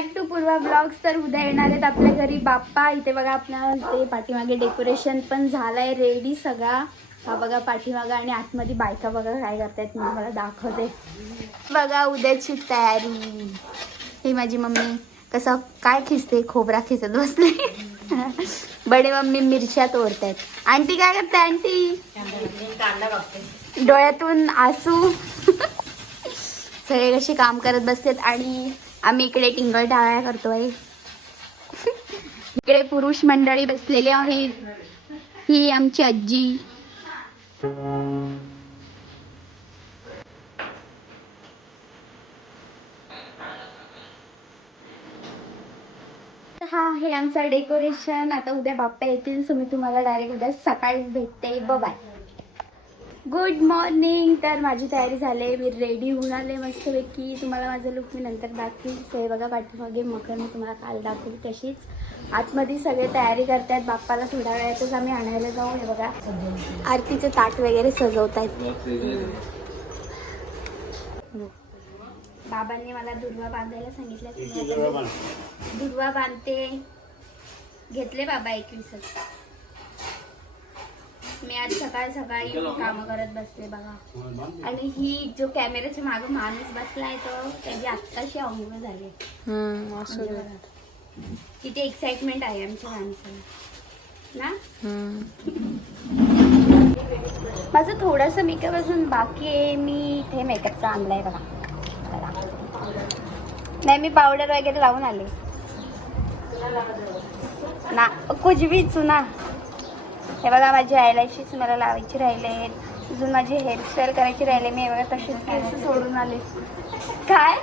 Back to Purva blogs. तर उद्या येणार आहेत आपल्या घरी बाप्पा. इथे बघा आपल्या ते पाठीमागे डेकोरेशन पण झालंय रेडी सगळा. हा बघा पाठीमागा आणि आतमध्ये बायका बघा काय करतायत मी तुम्हाला दाखवते. बघा उद्याची तयारी. ही माझी मम्मी कसं काय खिचते खोबरा खिचत बसले. बडे मम्मी मिरच्या तोडतायत. आंटी काय करते आंटी? डोळ्यातून आसू. सगळे कसे काम करत बसतात आणि आम्ही इकडे टिंगल टाळ्या करतोय. इकडे पुरुष मंडळी बसलेले आहेत. ही आमची आजी. हा हे आमचं डेकोरेशन. आता उद्या बाप्पा येतील सो मी तुम्हाला डायरेक्ट उद्या सकाळीच भेटते. बाय. Good morning. तर माझी तयारी झाली. मी रेडी होऊन आले मस्तपैकी. तुम्हाला माझं लुक मी नंतर दाखवेल. ते बघा पाठीमागे मकर मी तुम्हाला काल दाखवली तशीच आतमध्ये सगळे तयारी करतायत. बाप्पाला थोड्या वेळातच आम्ही आणायला जाऊ. हे बघा आरतीचं ताट वगैरे सजवतायत. बाबांनी मला दुर्वा बांधायला सांगितलं. दुर्वा बांधते. घेतले बाबा 21च. मी आज सकाळी काम करत बसले बघा. आणि ही जो कॅमेऱ्याच्या मागे माणूस बसलाय तो त्याची आत्ताशी अंघोळ झाली. किती एक्साइटमेंट आहे आमच्या माणसाला ना. माझं थोडंसं मेकअप अजून बाकी आहे. मी इथे मेकअपचा आणलाय बघा. नाही मी पावडर वगैरे लावून आले ना. कुछ भी चुना. हे बघा माझी आयलॅशेस मला लावायची राहिले. अजून माझी हेअरस्टाईल करायची राहिले. मी हे बघा तशीच केस सोडून आले. काय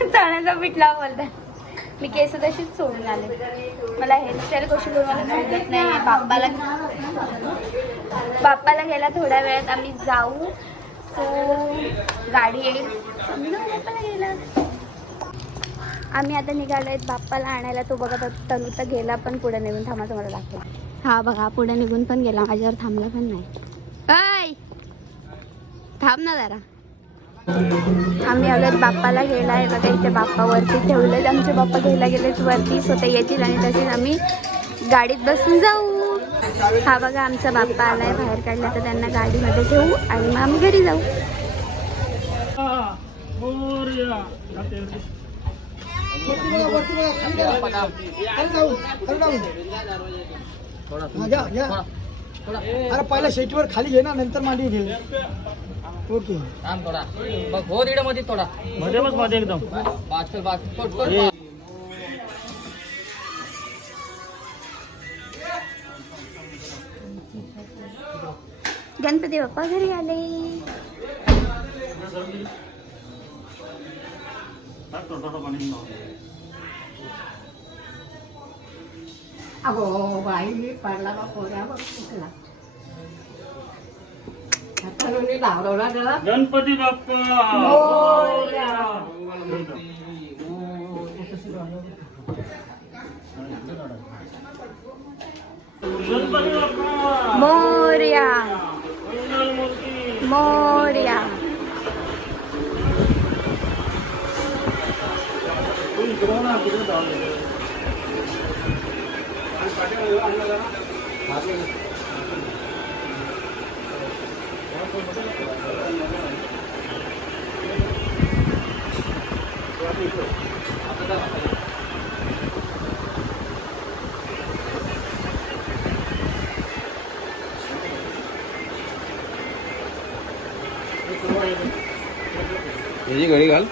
चण्याचा पिठला बोलतात. मी केस तशीच सोडून आले. मला हेअरस्टाईल कशी करून मला समजत नाही. बाप्पाला गेला थोड्या वेळात आम्ही जाऊ. सो गाडी येईल. बाप्पाला गेला. आम्ही आता निघालो आहेत बाप्पाला आणायला. तो बघा तनू तर गेला पण पुढे निघून थांबा तुम्हाला दाखवा. हा बघा पुढे निघून पण गेला. माझ्यावर थांबला पण नाही. ऐ थांब ना जरा. आम्ही आलोत बाप्पाला गेलाय बघा. इथे बाप्पा वरती ठेवलेत. आमचे बाप्पा घ्यायला गेलेत वरती. स्वतः येतील आणि तसेच आम्ही गाडीत बसून जाऊ. हा बघा आमचा बाप्पा आलाय. बाहेर काढला तर त्यांना गाडीमध्ये ठेवू आणि मग आम्ही घरी जाऊ. अरे पहिला शेतीवर खाली घे ना नंतर मांडी घे. ओके थोडा बघ हो तिकडे मध्ये थोडा मध्ये बस मध्ये एकदम गणपती बाप्पा घरी आले. अगो बाई पडला का पोऱ्या बघला. गणपती बाप्पा मोरया मोरया. याची घडी घाल.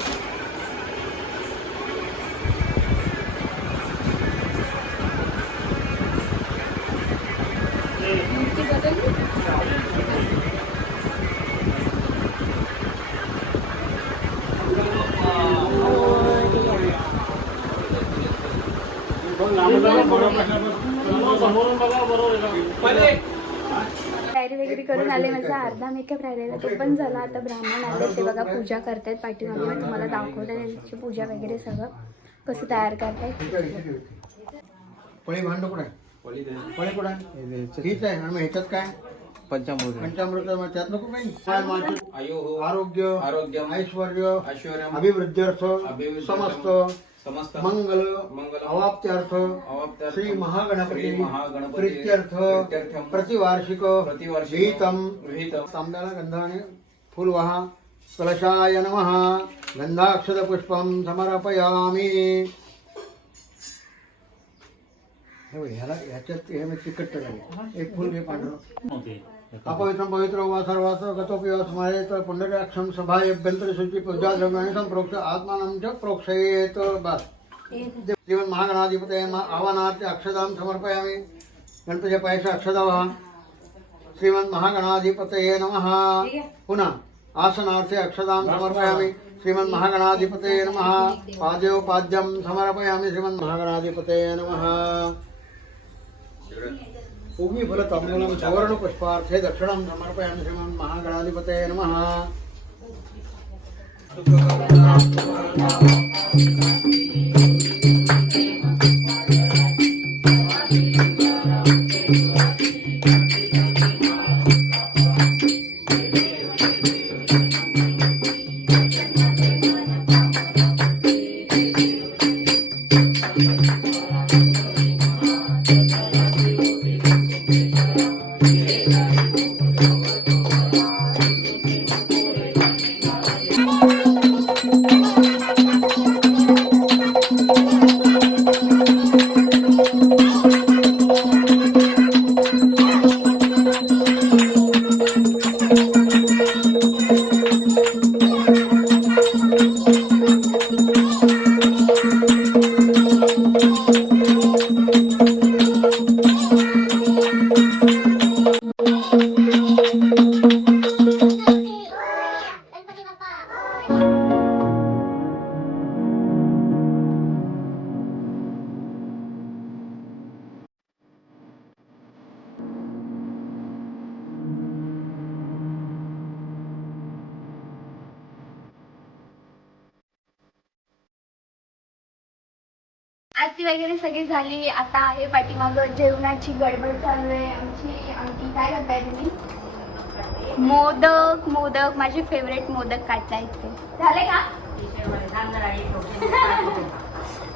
तयारी वगैरे करून आले. माझा अर्धा मेकअप राहिलेला तो पण झाला. आता ब्राह्मण आले ते बघा पूजा करतायत पाठीमागे. मी तुम्हाला दाखवलं त्यांची पूजा वगैरे सगळं कसं तयार करतायत. पळी भांड कुठं आहे? पळी कुठं आहे? हीच आहे आणि मग ह्याच्यात काय पंचामृत त्यात नको काही आरोग्य आरोग्य ऐश्वर्य ऐश्वर्य अभिवृद्ध्यर्थ अभिवृद्ध्यर्थ समस्त समस्त मंगल मंगल अवाप्त्यार्थ अवाप्त्यार्थ श्री महागणपती श्री महागणपती प्रीत्यर्थ प्रीत्यर्थम प्रतिवार्षिक प्रतिवार्षिक विहितम विहितम तांब्याला गंधाने फुल वहा कलशाय नमः गंधाक्षत पुष्पम समर्पयामि. हे बघ, ह्याच्यात हे मी चिकट झाले एक फुल घे पांढरं अपवित्रं पवित्र वा सर्वास गतोपि स्मरेत पुंडरीकाक्षं सभायभ्यंतर शुचि पूजा द्रव्याणि संप्रोक्ष आत्मानं च प्रोक्षयेत. बस श्रीमन् महागणाधिपतये आवाहनार्थे अक्षतां समर्पयामि. गणपतीच्या पायाशी अक्षता व्हा. श्रीमन् महागणाधिपतये नमः. पुन्हा आसनार्थे अक्षतां समर्पयामि. श्रीमन् महागणाधिपतये नमः. पाद्योपाद्यं समर्पयामि. श्रीमन् महागणाधिपतये नमः. पूगी फल तांबूलं सवर्ण पुष्पार्थे दक्षिणं समर्पयामि. श्रीमन् महागणाधिपतये नमः. आरती वगैरे सगळी झाली. आता आहे पाठीमागं जेवणाची गडबड चालू आहे आमची. आमची काय करताय तुम्ही? मोदक. मोदक माझे फेवरेट मोदक काढताय ते झाले का?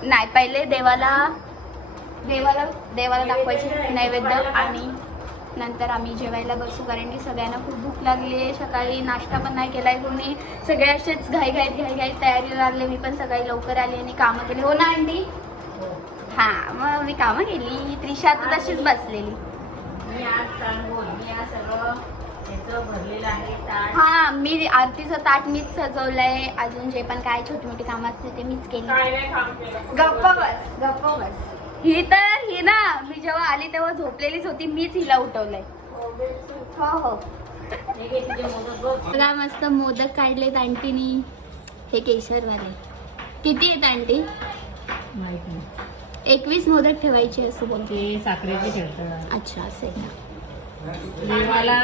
नाही, पहिले देवाला देवाला देवाला दाखवायचे नैवेद्य आणि नंतर आम्ही जेवायला बसू. कारण की सगळ्यांना खूप भूक लागली आहे. सकाळी नाश्ता पण नाही केलाय कोणी. सगळे असेच घाईघाईत तयारीला लागले. मी पण सकाळी लवकर आले आणि कामं केली. हो ना आंटी? हा, मग मी कामं केली. त्रिशा आता तशीच बसलेली. हा, मी आरतीचं ताट मीच सजवलंय. अजून जे पण काय छोटी मोठी कामं असते ते मीच केली. गप्पा बस. ही ना, मी जेव्हा आली तेव्हा झोपलेलीच होती. मीच हिला उठवलंय. हो. बघा मस्त मोदक काढलेत आंटीनी. हे केशरवाले. किती आहेत आंटी? 21 मोदक ठेवायचे असं बोलते. साखरेचे ठेवतात. अच्छा, असे देवाला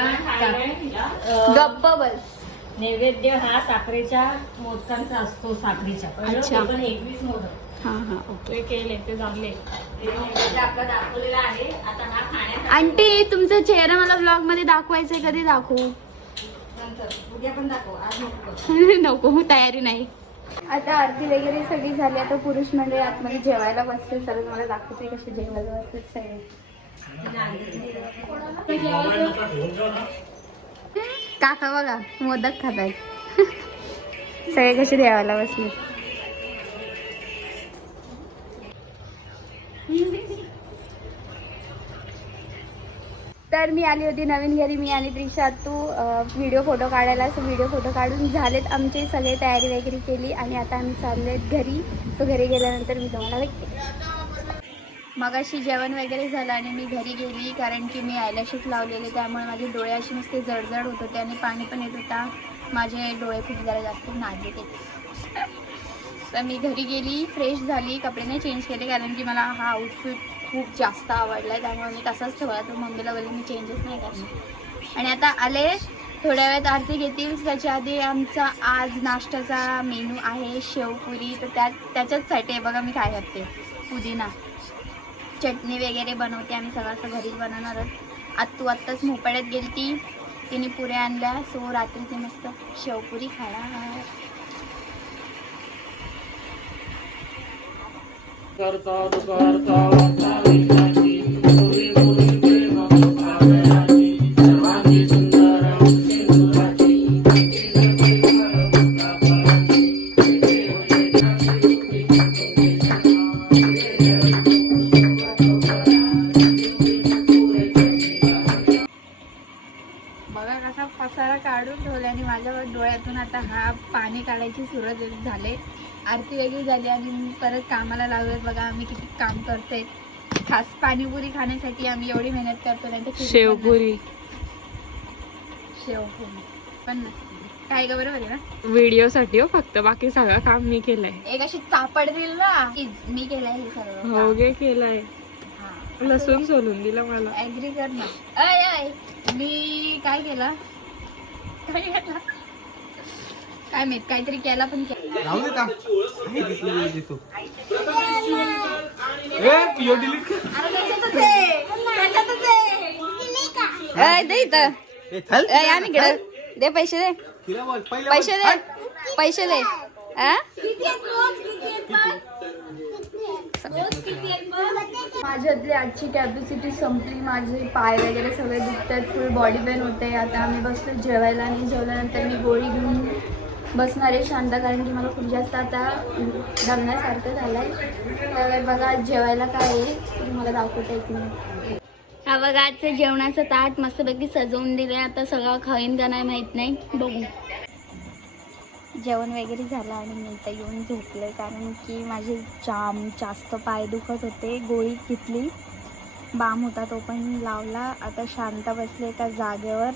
गप्प बस. नैवेद्य हा साखरेच्या मोदकांचा असतो. साखरेच्या अच्छा. पण 21 मोदक हा, ओके. केले ते जमले. आपला दाखवलेला आहे. आता हा खाण्याचा आंटी तुमचा चेहरा मला ब्लॉग मध्ये दाखवायचंय. कधी दाखवू? उद्या पण दाखव, आज नको. नको, तयारी नाही. आता आरती वगैरे सगळी झाली. आता पुरुष मंडळी आतमध्ये जेवायला बसले. सगळं मला दाखवते कसे जेवायला बसले सगळे. काका बघा मोदक खात आहेत. सगळे कसे जेवायला बसले. तर मी आली होती नवीन घरी. मी आणि त्रिशा तू व्हिडिओ फोटो काढायला. असं व्हिडिओ फोटो काढून झालेत आमचे. सगळे तयारी वगैरे केली आणि आता आम्ही चाललेत घरी. सो घरी गेल्यानंतर मी तुम्हाला भेटते. मगाशी जेवण वगैरे झालं आणि मी घरी गेली. कारण की मी आयलॅशेस लावलेले, त्यामुळे माझे डोळे असे नुसते जळजळ होत होते आणि पाणी पण येत होता. माझे डोळे खूप जरा जास्त नाजूक होते. तर मी घरी गेली, फ्रेश झाली, कपडे नाही चेंज केले कारण की मला हा आउटफिट खूप जास्त आवडला आहे. त्यामुळे मी तसाच ठेवला. तर मम्मीला बोलले मी चेंजेस नाही करणार. आणि आता आले, थोड्या वेळात आरती घेतील. त्याच्या आधी आमचा आज नाश्त्याचा मेनू आहे शेवपुरी. तर त्याच्याचसाठी बघा मी काय करते. पुदिना चटणी वगैरे बनवते. आम्ही सगळं असं घरीच बनवणार आहोत. आत्तू आत्ताच मोपाड्यात गेलती, तिने पुऱ्या आणल्या. सो रात्रीची मस्त शेवपुरी खाणार. बघा कसा पसारा काढून ठेवला आणि माझ्या डोळ्यातून आता हा पाणी काढायची सुरुवात झाले. आरती वेगळी झाली आणि मी परत कामाला लागलोय. बघा आम्ही किती काम करतोय. खास पाणीपुरी खाण्यासाठी आम्ही एवढी मेहनत करतो. नाही तर शेवपुरी पण नसते. काय का बरोबर आहे ना. व्हिडिओ साठी हो फक्त, बाकी सगळं काम मी केलंय. एक अशी चापड दिली ना मी केलंय हे सगळं. हो गे केलंय. लसूण सोलून दिलं मला. ऍग्री कर ना. अय मी काय केलं काय माहित, काहीतरी केला पण केला. दे पैसे दे, पैसे दे, पैसे दे. माझ्यातली आजची कॅपॅसिटी संपली. माझे पाय वगैरे सगळे दुखतात, फुल बॉडी पेन होते. आता आम्ही बसलो जेवायला आणि जेवल्यानंतर मी गोळी घेऊन बसणार आहे शांत, कारण की मला खूप जास्त आता दमण्यासारखं झालं आहे. तर बघा जेवायला काय आहे तुम्हाला दाखवता येत नाही. हा बघा आजचं जेवणाचं ताट मस्तपैकी सजवून दिलं आहे. आता सगळं खाईन का नाही माहीत नाही, बघू. जेवण वगैरे झालं आणि मी इथं येऊन झोपले, कारण की माझे जास्त पाय दुखत होते. गोळी घेतली, बाम होता तो पण लावला. आता शांत बसले एका जागेवर.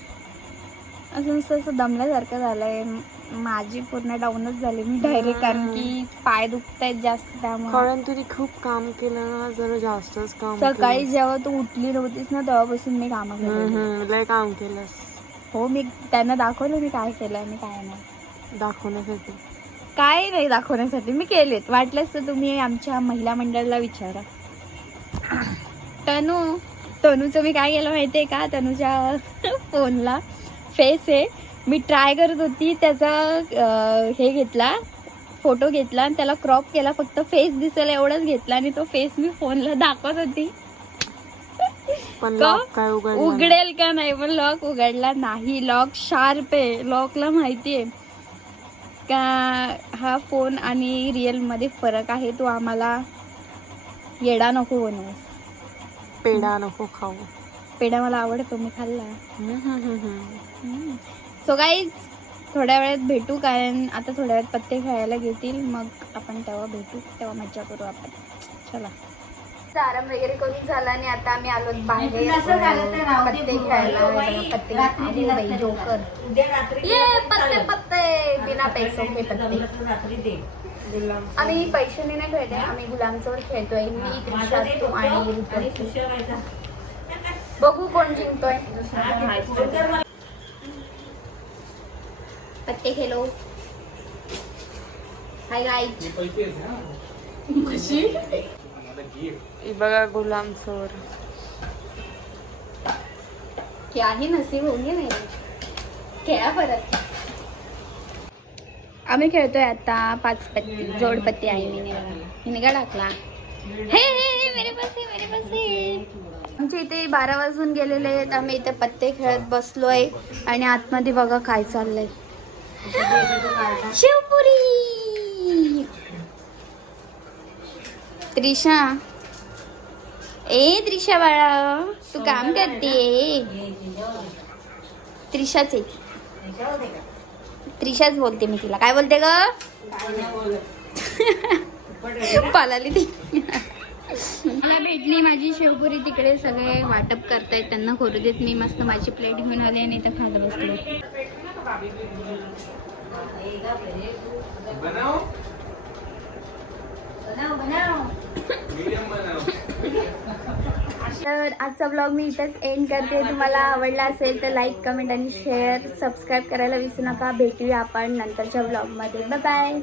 असं दमल्यासारखं झालं आहे. माझी पूर्ण डाऊनच झाली मी डायरेक्ट, कारण की पाय दुखत आहेत जास्त. त्यामुळे कारण तुझी खूप काम केलं ना, जरा जास्तच काम. सकाळी जेव्हा तू उठली नव्हतीस ना तेव्हापासून मी कामं केली. लय काम केलंस. हो, मी त्यांना दाखवलं मी काय केलं आणि काय नाही. दाखवण्यासाठी काय नाही दाखवण्यासाठी मी केलेत. वाटलंच तर तुम्ही आमच्या महिला मंडळाला विचारा. तनूचं मी काय केलं माहिती आहे का, तनूच्या फोनला फेस आहे. मी ट्राय करत होती, त्याचा हे घेतला, फोटो घेतला आणि त्याला क्रॉप केला. फक्त फेस दिसायला एवढंच घेतला आणि तो फेस मी फोनला दाखवत होती. पण काय उघडेल का नाही, पण लॉक उघडला नाही. लॉक शार्प आहे, लॉकला माहिती आहे का हा फोन आणि रिअल मध्ये फरक आहे. तो आम्हाला येडा नको बनवू. पेढा नको खाऊ. पेढा मला आवडतो, मी खाल्ला. सो गाईज थोड्या वेळात भेटू, कारण आता थोड्या वेळात पत्ते खेळायला घेतील. मग आपण तेव्हा भेटू, तेव्हा मज्जा करू आपण. चला, आराम वगैरे करून झाला आणि आता आम्ही आलो बाहेर पत्ते खेळायला. पत्ते जोकर पत्ते पत्ते बिना पैसे हे पत्ते. आम्ही पैशाने नाही खेळतोय, आम्ही गुलामचोर खेळतोय. मी त्रिशा तू आणि बघू कोण जिंकतोय. पत्ते खेलो. Hi guys. बघा गुलाम चोर. क्या ही नसीब होंगे मेरे. खेळा परत. आम्ही खेळतोय आता 5 पत्ती जोडपत्ती आहे. मी का टाकला. हे मेरे पास आहे. आमच्या इथे 12 वाजून गेलेले आहेत. आम्ही इथे पत्ते खेळत बसलोय आणि आतमध्ये बघा काय चाललंय. शिवपुरी. त्रिशा, त्रिशा बाळा तू काम करते. त्रिशाच बोलते मी तिला. काय बोलते ग. पालाली ती. मला भेटली माझी शेवपुरी. तिकडे सगळे वाटप करतायत, त्यांना करू देत. मी मस्त माझी प्लेट घेऊन आले आणि इथं खात बसलो. तर आजचा ब्लॉग मी इथंच एंड करते. तुम्हाला आवडला असेल तर लाईक, कमेंट आणि शेअर, सबस्क्राईब करायला विसरू नका. भेटूया आपण नंतरच्या ब्लॉगमध्ये. Bye bye.